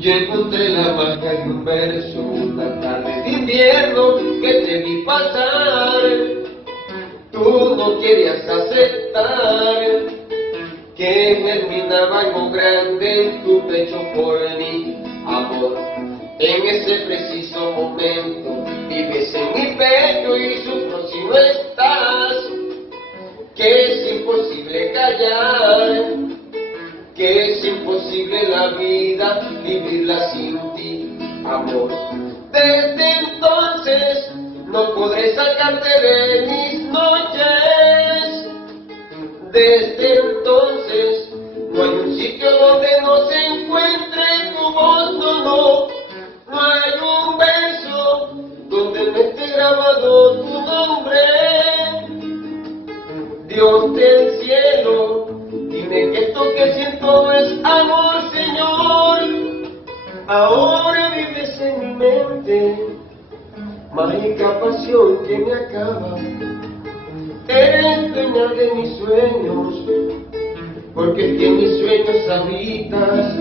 Yo encontré la marca de un verso, una tarde de invierno que te vi pasar. Tú no querías aceptar que terminaba algo grande en tu pecho por mí, amor. En ese preciso momento vives en mi pecho y sufro si no estás, que es imposible callar, que es imposible la vida vivirla sin ti, amor. Desde entonces no podré sacarte de mis noches. Desde entonces no hay un sitio donde no se encuentre tu voz, no hay un beso donde no esté grabado tu nombre. Dios del cielo, dime que esto que siento es amor, Señor. Ahora vives en mi mente, mágica pasión que me acaba. Eres dueña de mis sueños, porque es que en mis sueños habitas.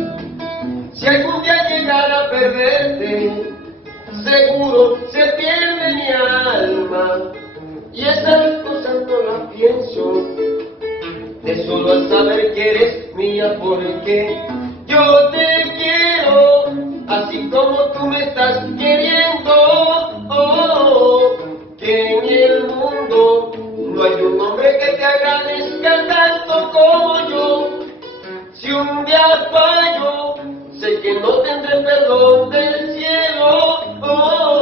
Si algún día llegara a perderte, seguro se pierde mi alma. Y esas cosas no las pienso, de solo al saber que eres mía, porque yo te quiero, así como tú me estás queriendo. Oh, que en el mundo no hay un hombre que te agradezca tanto como yo. Si un día fallo, sé que no tendré perdón del cielo. Oh,